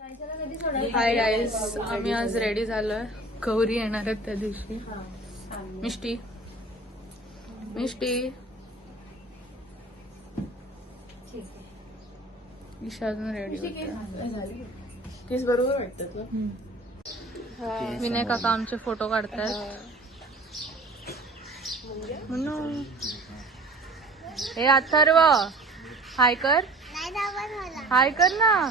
Hi guys, आम्ही आज ready झालोय. गौरी येणार आहेत त्या दिवशी. मिष्टी मिष्टी ईशा अजून रेडी होते. केस बरोबर वाटतात. विनय काका आमचे फोटो काढतायत. म्हणून हे अथर्व हाय कर, हाय कर ना.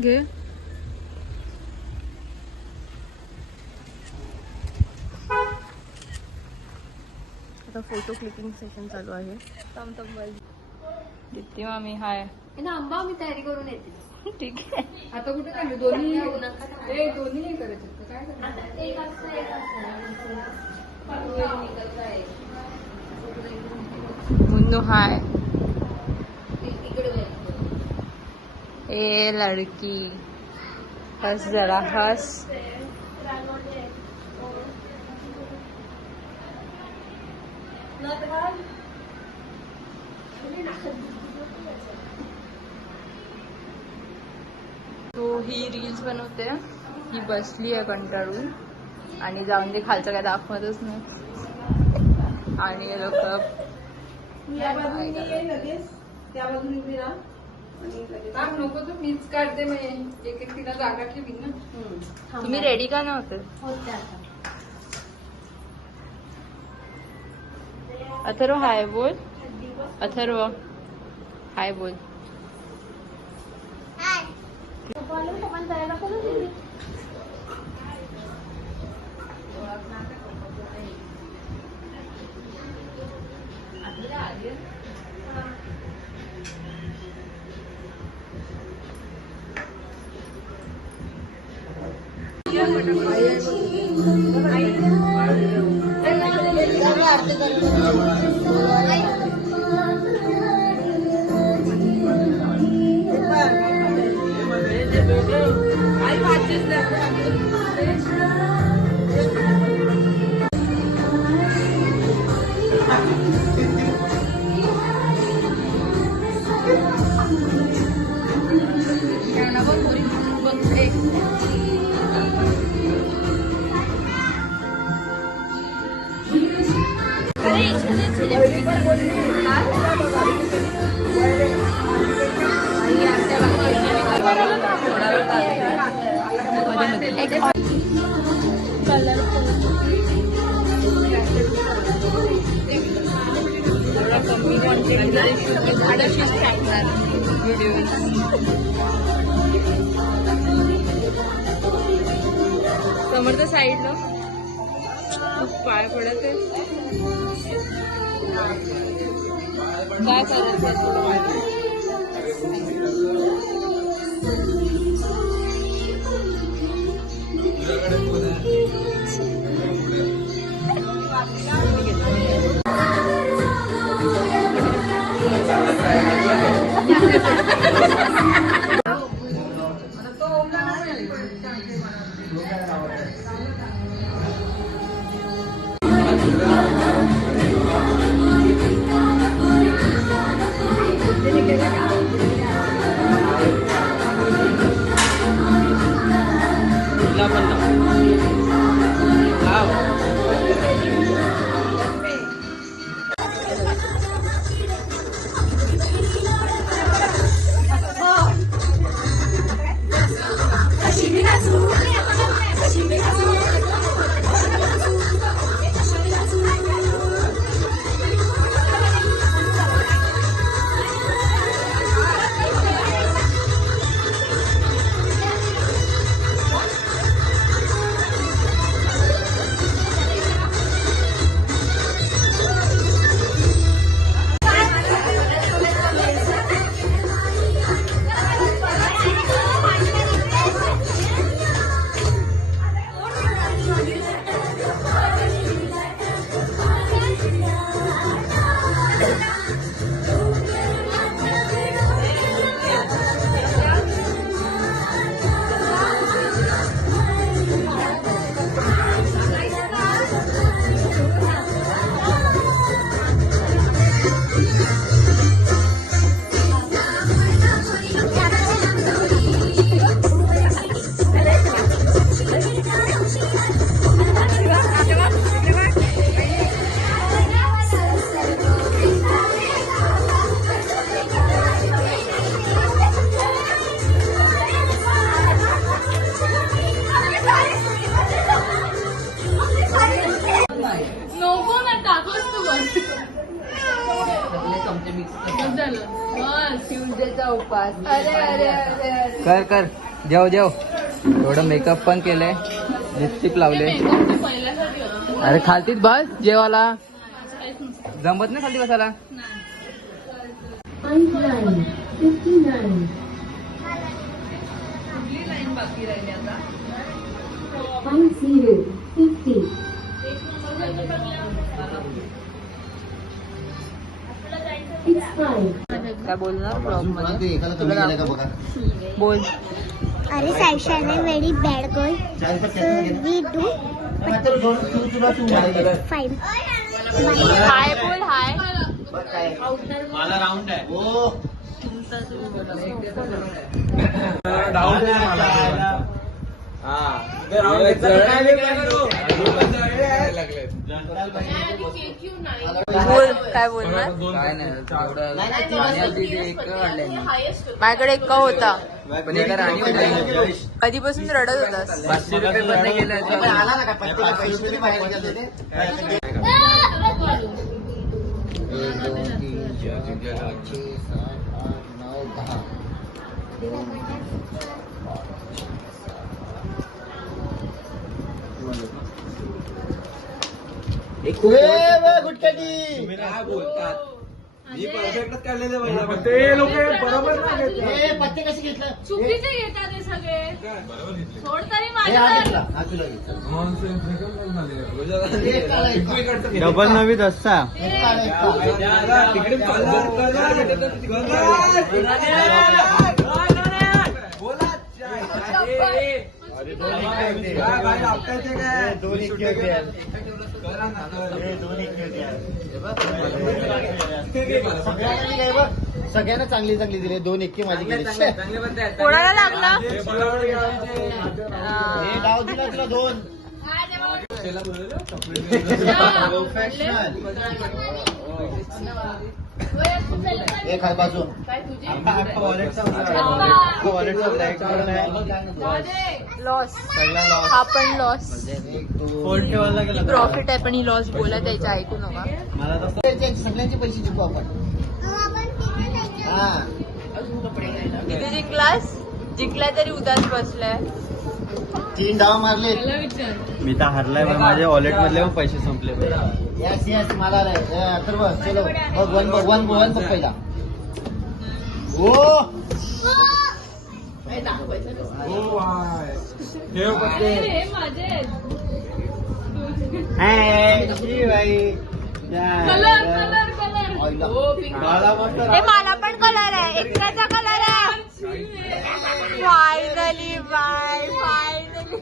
घे आता फोटो क्लिकिंग सेशन चालू आहे. दीप्ती मामी हाय. आंबा मी तयारी करून येते. ठीक आहे. आता कुठे चालले? दोन्ही दोन्ही करायचं काय मुन्नू हाय. ए लड़की हंस, जरा हंस. तो ही रील्स बनवते. ही बसली आहे कंटाळून आणि जाऊन दे खालचं काय दाखवतच नाही. आणि हे लोक नको तू मीच काढते. मग एक तिला जागा ठेवी ना. तुम्ही रेडी का नव्हते? अथर्व हाय बोल. अथर्व हाय बोल. समोरच्या साईडला पाय पडत आहे. काय करायचं? ट्यूजडेचा उपास. अरे अरे अरे अरे. कर कर जेव जेव. थोडं मेकअप पण केलंय, लिपस्टिक लावले. अरे खालतीच बस जेवाला. जमत नाही खालती बसायला. बाकी राहिली आता. काय बोलणार ब्लॉग मध्ये बोल. अरे Saisha very bad girl. We do 5. Hi बोल हाय. मला राऊंड आहे. बोल काय बोलणार. काय नाही माझ्याकडे एक होता. पण एका राणी होती. कधीपासून रडत होतास. 500 रुपये पण नाही गेले. चुकीचे घेतात हे सगळे. सोड तरी माझ्या. डबल नवी दस्ता. सगळ्यांना चांगली चांगली दिली. 2 एक्के माझी गेली. कोणाला लागला. डाव दिला तुला 2. एक हाय बाजू. लॉस. हा पण लॉस. प्रॉफिट आहे पण ही लॉस बोला त्याच्या ऐकू नका. सगळ्यांचे पैसे जिंकू आपण. हा किती जिंकलास. जिंकला तरी उदास बसलाय. 3 डाव मारले. मी तर हरलाय. माझे वॉलेट मधले पण पैसे संपले. यस यस मला तर बस चलो बघ. वन बघ पहिला. हो हे मला पण कलर आहे. एक्स्ट्राचा कलर आहे. Finally bye finally.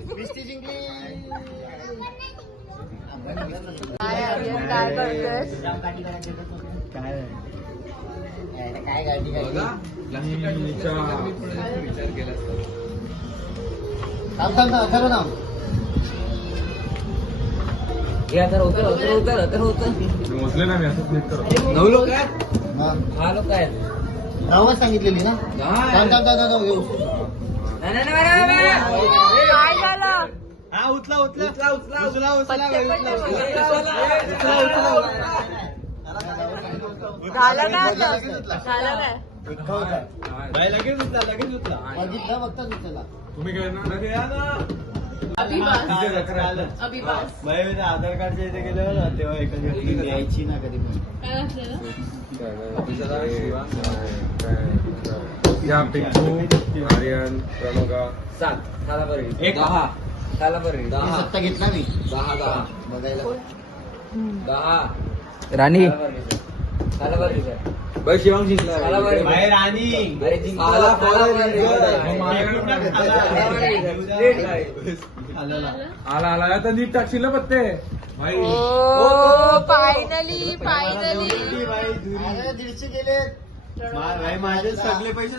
काय करतोस. काय गाडी खरं नाव. नऊ लोक आहेत. 6 लोक आहेत. नावच सांगितलेली ना. काय झालं. हा उचला उचला उचला उचला उचला झालं काय आता. झालं काय. लगेच उचला लगेच उचला. बघितलं बघताच उचलला. तुम्ही काय आधार कार्डच्या इथे गेले ना तेव्हा एका यायची ना कधी पण. एक 10 सत्ता घेतला मी. 10 बघायला 10 राणी बस शिवांग जिंकला. राणी आला आला आता नीट टाकशील ना पत्ते. ओ फायनली फायनली. 150 गेले. माझे सगळे पैसे